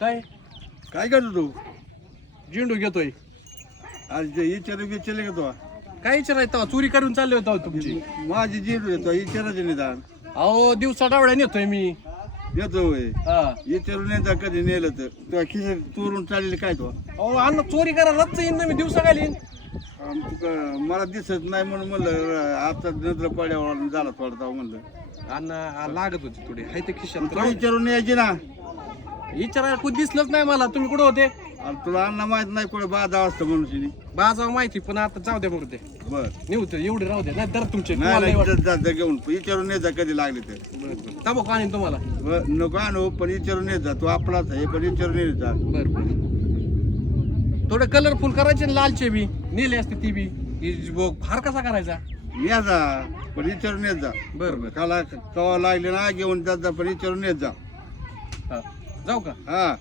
काय काय करतो तू झेंडू घेतोय? आज विचारू विचारले का तू काय विचारायचं चोरी करून चालले होता तुमची? माझी जीड येतो विचारायचं निदान अहो दिवसा डावड्या नेतोय मी. येतो होय हा विचारून येता कधी नेलं तर तुला खिसे चोरून चाललेलं काय तो अहो अन्न चोरी करा रच येईन ना मी दिवसा घालीन. तुका मला दिसत नाही म्हणून म्हणलं आता नजर पड्यावर झाला थोडा म्हणलं अन्न लागत होती थोडी हाय ते खिशात. तुला विचारून यायची ना विचारायला कोणी दिसलंच नाही मला. तुम्ही कुठं होते? आणि तुला अण्णा माहित नाही कुठे बाधा असतं म्हणून बाजाव माहिती पण आता जाऊ द्या बघते. बर निवतं एवढे राहू द्या नाही तर तुमचे नाही जात घेऊन घेऊन येत जा कधी लागले तर तंबाखू आणीन तुम्हाला. नको आणू पण विचारून येत जा तू आपलाच आहे पण विचारून येत जा बर बर थोडे कलरफुल करायचे ना लालचे बी नेले असते ती बी. फार कसा करायचा? या जा पण विचारून येत जा बर बर काला कवा लागले ना घेऊन जात जा पण विचारून येत जा हा जाऊ का? हा